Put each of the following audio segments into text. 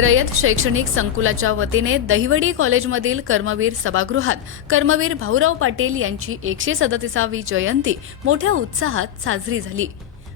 रयत शैक्षणिक संकुलाच्या वतीने दहिवडी कॉलेजमधील कर्मवीर सभागृहात कर्मवीर भाऊराव पाटील यांची एकशे सदतीसावी जयंती मोठ्या उत्साहात साजरी झाली.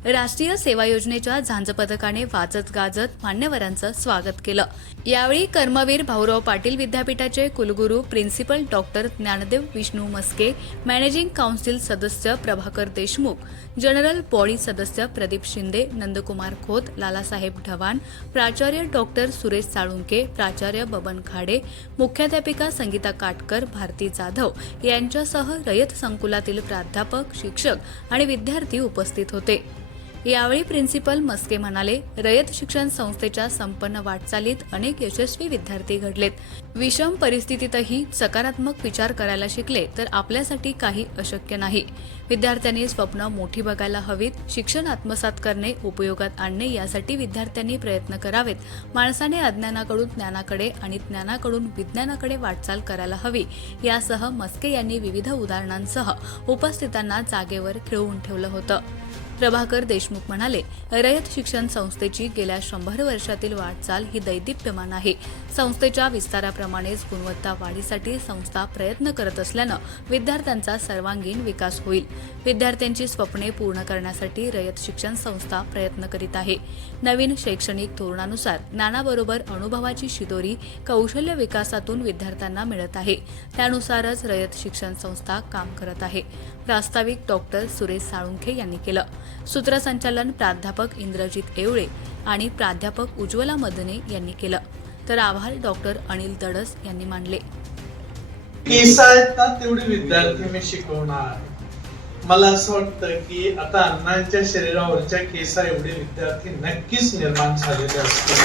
राष्ट्रीय सेवा योजनेच्या झांज पथकाने वाजत गाजत मान्यवरांचं स्वागत केलं. यावेळी कर्मवीर भाऊराव पाटील विद्यापीठाचे कुलगुरू principal doctor Dnyandev Vishnu Maske managing council सदस्य प्रभाकर देशमुख जनरल बॉडी सदस्य प्रदीप शिंदे नंदकुमार खोत लालासाहेब ढवाण प्राचार्य डॉक्टर सुरेश साळुंके प्राचार्य बबन खाडे मुख्याध्यापिका संगीता काटकर भारती जाधव यांच्यासह रयत संकुलातील प्राध्यापक शिक्षक आणि विद्यार्थी उपस्थित होते. यावेळी प्रिन्सिपल मस्के म्हणाले रयत शिक्षण संस्थेच्या संपन्न वाटचालीत अनेक यशस्वी विद्यार्थी घडलेत. विषम परिस्थितीतही सकारात्मक विचार करायला शिकले तर आपल्यासाठी काही अशक्य नाही. विद्यार्थ्यांनी स्वप्न मोठी बघायला हवीत शिक्षण आत्मसात करणे उपयोगात आणणे यासाठी विद्यार्थ्यांनी प्रयत्न करावेत. माणसाने अज्ञानाकडून ज्ञानाकडे आणि ज्ञानाकडून विज्ञानाकडे वाटचाल करायला हवी. यासह मस्के यांनी विविध उदाहरणांसह उपस्थितांना जागेवर खिळवून ठेवलं होतं. प्रभाकर देशमुख म्हणाले रयत शिक्षण संस्थेची गेल्या शंभर वर्षातील वाटचाल ही दैदिप्यमान आहे. संस्थेच्या विस्ताराप्रमाणेच गुणवत्ता वाढीसाठी संस्था प्रयत्न करत असल्यानं विद्यार्थ्यांचा सर्वांगीण विकास होईल. विद्यार्थ्यांची स्वप्ने पूर्ण करण्यासाठी रयत शिक्षण संस्था प्रयत्न करीत आहे. नवीन शैक्षणिक धोरणानुसार ज्ञानाबरोबर अनुभवाची शिदोरी कौशल्य विकासातून विद्यार्थ्यांना मिळत आहे. त्यानुसारच रयत शिक्षण संस्था काम करत आहे. प्रास्ताविक डॉक्टर सुरेश साळुंखे यांनी केलं. सूत्रसंचालन प्राध्यापक इंद्रजित येवळे आणि प्राध्यापक उज्ज्वला मदने यांनी केलं. तर आभार डॉक्टर अनिल तडस यांनी मांडले केस आहेत ना तेवढे विद्यार्थी मी शिकवणार? मला असं वाटतं की आता अण्णांच्या शरीरावरच्या केसा एवढे विद्यार्थी नक्कीच निर्माण झालेले असतील.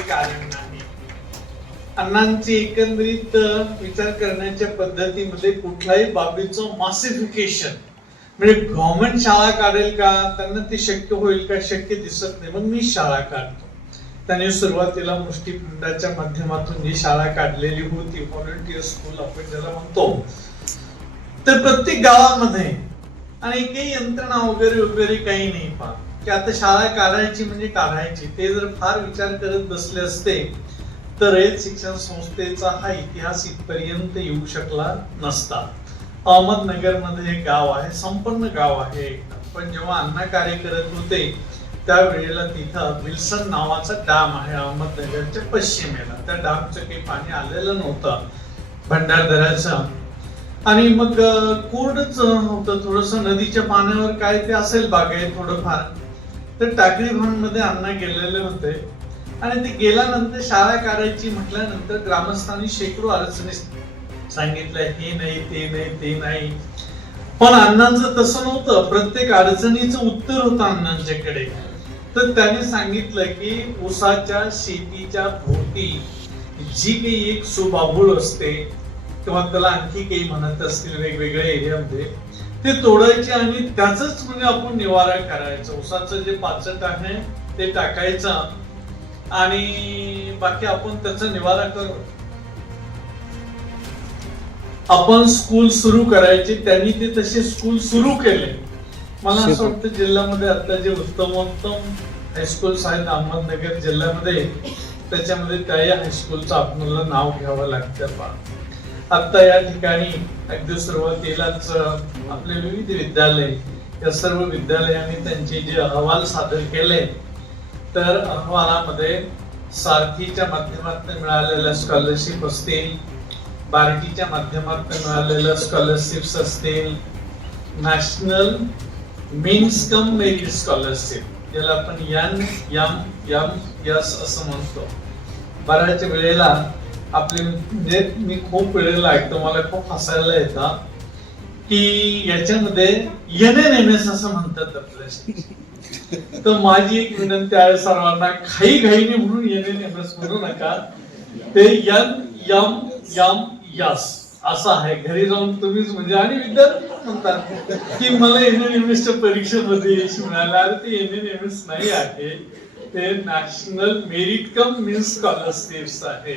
कारण नाही. अण्णांची एकंदरीत विचार करण्याच्या पद्धतीमध्ये कुठल्याही बाबीचं मासिफिकेशन म्हणजे गव्हर्नमेंट शाळा काढेल का त्यांना ते शक्य होईल का शक्य दिसत नाही. मग मी शाळा काढतो. त्याने सुरुवातीला मुष्टीपिंडाच्या माध्यमातून जी शाळा काढलेली होती व्हॉलंटियर स्कूल आपण ज्याला म्हणतो. तर प्रत्येक गावामध्ये आणि काही यंत्रणा वगैरे वगैरे काही नाही पहा की आता शाळा काढायची म्हणजे काढायची ते जर फार विचार करत बसले असते तर शिक्षण संस्थेचा हा इतिहास इथपर्यंत येऊ शकला नसता. अहमदनगरमध्ये हे गाव आहे संपन्न गाव आहे पण जेव्हा अण्णा कार्य करत होते त्यावेळेला तिथं विल्सन नावाचा डॅम आहे अहमदनगरच्या पश्चिमेला. त्या डॅमचं काही पाणी आलेलं नव्हतं भंडारदऱ्याचं. आणि मग कोरडच होतं. थोडस नदीच्या पाण्यावर काय ते असेल बागे थोडंफार. तर टाकळी मध्ये अण्णा गेलेले होते. आणि ते गेल्यानंतर शाळा करायची म्हटल्यानंतर ग्रामस्थांनी शेकडो अडचणी सांगितलं हे नाही ते नाही ते नाही. पण अण्णांचं तसं नव्हतं. प्रत्येक अडचणीचं उत्तर होतं अण्णांच्याकडे. तर त्याने सांगितलं की ऊसाच्या शेतीच्या भोवती जी काही एक सुबाबूळ असते किंवा त्याला आणखी काही म्हणत असतील वेगवेगळ्या एरियामध्ये ते तोडायचे आणि त्याच म्हणजे आपण निवारा करायचं. ऊसाचं जे पाचट आहे ते टाकायचं. आणि बाकी आपण त्याचा निवारा करू. आपण स्कूल सुरू करायचे त्यांनी ते तसे स्कूल सुरू केले. मला असं वाटतं जिल्ह्यामध्ये आता जे उत्तमोत्तम हायस्कूल्स आहेत अहमदनगर जिल्ह्यामध्ये त्याच्यामध्ये त्याही हायस्कूलचं आपल्याला नाव घ्यावं लागतं पहा आता या ठिकाणी अगदी सुरुवातीलाच आपले विविध विद्यालय या सर्व विद्यालयांनी त्यांचे जे अहवाल सादर केले तर अहवालामध्ये सारथीच्या माध्यमातून मिळालेल्या स्कॉलरशिप असतील बार्टीच्या माध्यमातून मिळालेल्या स्कॉलरशिप्स असतील national means cum merit scholarship ज्याला आपण यन यम यम यस असं म्हणतो. बऱ्याच वेळेला आपले म्हणजे मी खूप वेळेला ऐकतो मला खूप हसायला येतं की याच्यामध्ये एन एन एम एस असं म्हणतात आपल्या तर माझी एक विनंती आहे सर्वांना घाई घाईने म्हणून एन एन एम एस म्हणू नका. ते यन यम यम यस असं आहे. घरी जाऊन तुम्हीच म्हणजे आणि विद्यार्थी पण म्हणतात की मला एन एन एम एसच्या परीक्षेमध्ये यश मिळालं. अरे ते एन एन एम एस नाही आहे. ते national merit cum means scholarships आहे